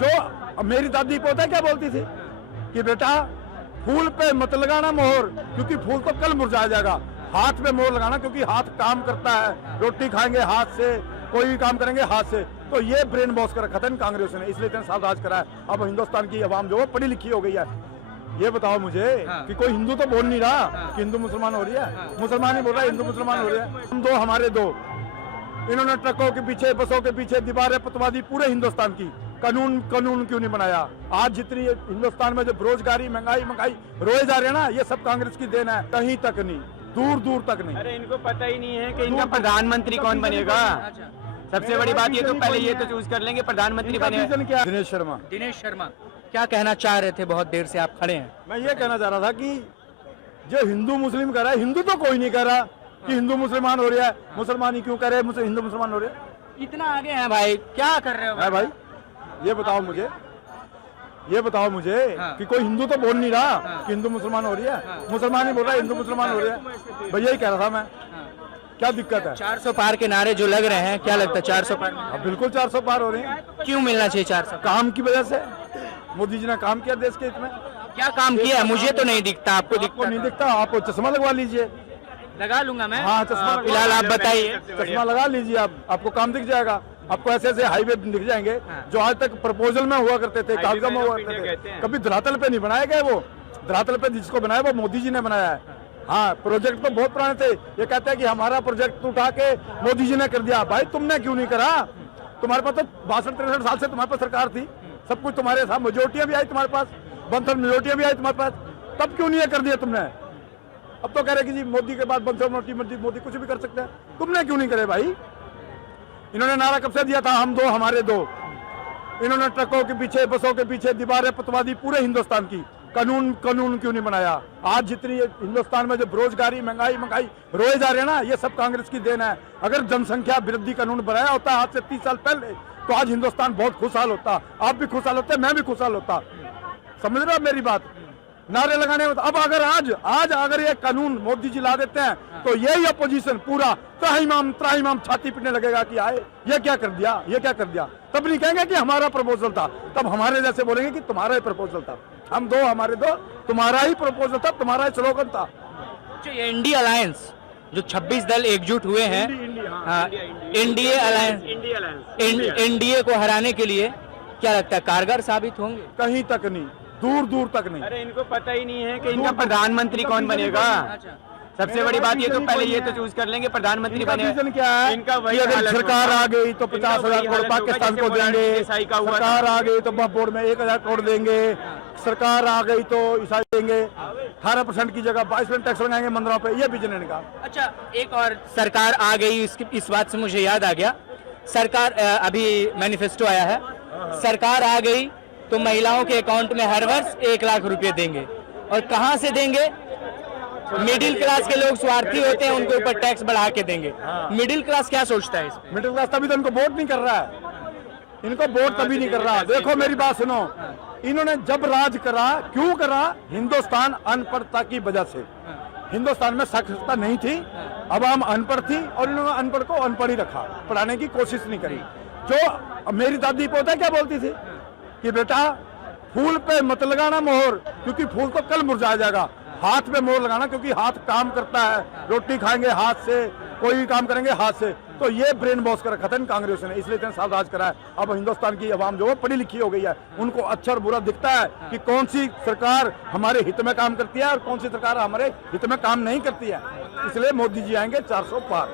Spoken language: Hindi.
जो मेरी दादी पोता क्या बोलती थी कि बेटा फूल पे मत लगाना मोहर, क्योंकि फूल तो कल मुरझा जाएगा। हाथ पे मोहर लगाना, क्योंकि हाथ काम करता है। रोटी खाएंगे हाथ से, कोई भी काम करेंगे हाथ से। तो ये ब्रेन वॉश कर रखा था इन कांग्रेस ने, इसलिए इतने साल राज करा है। अब हिंदुस्तान की आवाम जो है पढ़ी लिखी हो गई है। ये बताओ मुझे कि कोई हिंदू तो बोल नहीं रहा कि हिंदू मुसलमान हो रही है। मुसलमान ही बोल रहा है हिंदू मुसलमान हो रही है। हम दो हमारे दो। इन्होंने ट्रकों के पीछे, बसों के पीछे दीवारें पतवा दी पूरे हिंदुस्तान की। कानून क्यों नहीं बनाया? आज जितनी हिंदुस्तान में जो बेरोजगारी, महंगाई रोए जा रहे हैं ना, ये सब कांग्रेस की देन है। कहीं तक नहीं, दूर तक नहीं। अरे इनको पता ही नहीं है कि इनका प्रधानमंत्री कौन बनेगा। सबसे बड़ी बात ये तो पहले ये तो चूज कर लेंगे प्रधानमंत्री बनेगा। दिनेश शर्मा क्या कहना चाह रहे थे? बहुत देर से आप खड़े हैं। मैं ये कहना चाह रहा था कि जो हिंदू मुस्लिम कर रहा है, हिंदू तो कोई नहीं कर रहा कि हिंदू मुसलमान हो रहा है। मुसलमान ही क्यों कर रहे हैं? हिंदू मुसलमान हो रहे हैं। इतना आगे हैं भाई, क्या कर रहे हो है भाई? ये बताओ मुझे कि कोई हिंदू तो बोल नहीं रहा कि हिंदू मुसलमान हो रही है। मुसलमान ही बोल रहा है हिंदू मुसलमान हो रही है। भैया ही कह रहा था मैं। क्या दिक्कत है? 400 पार के नारे जो लग रहे हैं, क्या लगता है 400 पार? अब बिल्कुल 400 पार हो रहे हैं। क्यों मिलना चाहिए 400? काम की वजह से। मोदी जी ने काम किया देश के हित में। क्या काम किया? मुझे तो नहीं दिखता। आपको नहीं दिखता? आप चश्मा लगवा लीजिए। लगा लूंगा मैं। हाँ, चश्मा फिलहाल आप बताइए। चश्मा लगा लीजिए, आपको काम दिख जाएगा। आपको ऐसे हाईवे दिख जाएंगे जो आज तक प्रपोजल में हुआ करते थे, कागजों में हुआ करते थे। कभी धरातल पे नहीं बनाए गए। वो धरातल पे जिसको बनाया वो मोदी जी ने बनाया है। हाँ, प्रोजेक्ट तो बहुत पुराने थे। ये कहते हैं कि हमारा प्रोजेक्ट उठा के मोदी जी ने कर दिया। भाई तुमने क्यों नहीं करा? तुम्हारे पास तो 62-63 साल से तुम्हारे पास सरकार थी, सब कुछ तुम्हारे साथ, मेजोरिटियां भी आई तुम्हारे पास, 1/3 मेजोरिटियां भी आई तुम्हारे पास, तब क्यों नहीं कर दिया तुमने? अब तो कह रहे कि जी मोदी के बाद 1/3 मोदी कुछ भी कर सकते हैं। तुमने क्यों नहीं करे भाई? इन्होंने नारा कब से दिया था, हम दो हमारे दो। इन्होंने ट्रकों के पीछे, बसों के पीछे दीवारें पतवा दी पूरे हिंदुस्तान की। कानून क्यों नहीं बनाया? आज जितनी हिंदुस्तान में जो बेरोजगारी, महंगाई रोए जा रहे हैं ना, ये सब कांग्रेस की देन है। अगर जनसंख्या वृद्धि कानून बनाया होता आज से 30 साल पहले, तो आज हिंदुस्तान बहुत खुशहाल होता। आप भी खुशहाल होते, मैं भी खुशहाल होता। समझ रहे हो मेरी बात? नारे लगाने में अब अगर आज अगर ये कानून मोदी जी ला देते हैं, तो यही अपोजिशन पूरा त्राहिमाम छाती पीटने लगेगा कि आए ये क्या कर दिया। तब नहीं कहेंगे कि हमारा प्रपोजल था, तब हमारे जैसे बोलेंगे कि तुम्हारा ही प्रपोजल था। हम दो हमारे दो, तुम्हारा ही प्रपोजल था, तुम्हारा ही स्लोगन था। ये इंडी अलायंस जो 26 दल एकजुट हुए हैं, एनडीए अलायंस, एनडीए को हराने के लिए क्या लगता है कारगर साबित होंगे? कहीं तक नहीं, दूर तक नहीं। अरे इनको पता ही नहीं है कि इनका प्रधानमंत्री कौन बनेगा। सबसे बड़ी बात ये तो पहले ये तो चूज कर लेंगे प्रधानमंत्री बनेगा। क्या है? इनका वही अगर सरकार आ गई तो 50,000 करोड़ पाकिस्तान को देंगे। सरकार आ गई तो बोर्ड में 1,000 करोड़ देंगे। सरकार आ गई तो ईसाई देंगे। 18% की जगह 22% टैक्स लगाएंगे मंदिरों पे। ये विजन है इनका। अच्छा, एक और सरकार आ गई, इस बात से मुझे याद आ गया। सरकार अभी मैनिफेस्टो आया है, सरकार आ गई तो महिलाओं के अकाउंट में हर वर्ष 1 लाख रुपए देंगे। और कहां से देंगे? मिडिल क्लास के लोग स्वार्थी होते हैं, उनके ऊपर टैक्स बढ़ा के देंगे। मिडिल क्लास क्या सोचता है इसमें? मिडिल क्लास तभी तो इनको वोट नहीं कर रहा है। इनको वोट तभी नहीं कर रहा। देखो मेरी बात सुनो, इन्होंने जब राज करा, क्यों करा? हिंदुस्तान अनपढ़ता की वजह से। हिंदुस्तान में साक्षरता नहीं थी, अब हम अनपढ़ थी और इन्होंने अनपढ़ को अनपढ़ ही रखा, पढ़ाने की कोशिश नहीं करी। जो मेरी दादी पोता क्या बोलती थी कि बेटा फूल पे मत लगाना मोहर, क्योंकि फूल तो कल मुरझा जाएगा। हाथ पे मोहर लगाना, क्योंकि हाथ काम करता है। रोटी खाएंगे हाथ से, कोई भी काम करेंगे हाथ से। तो ये ब्रेन वॉश कर रखा था इन कांग्रेस ने, इसलिए इतने साल राज करा है। अब हिंदुस्तान की आवाम जो है पढ़ी लिखी हो गई है। उनको अच्छा और बुरा दिखता है कि कौन सी सरकार हमारे हित में काम करती है और कौन सी सरकार हमारे हित में काम नहीं करती है। इसलिए मोदी जी आएंगे 400 पार।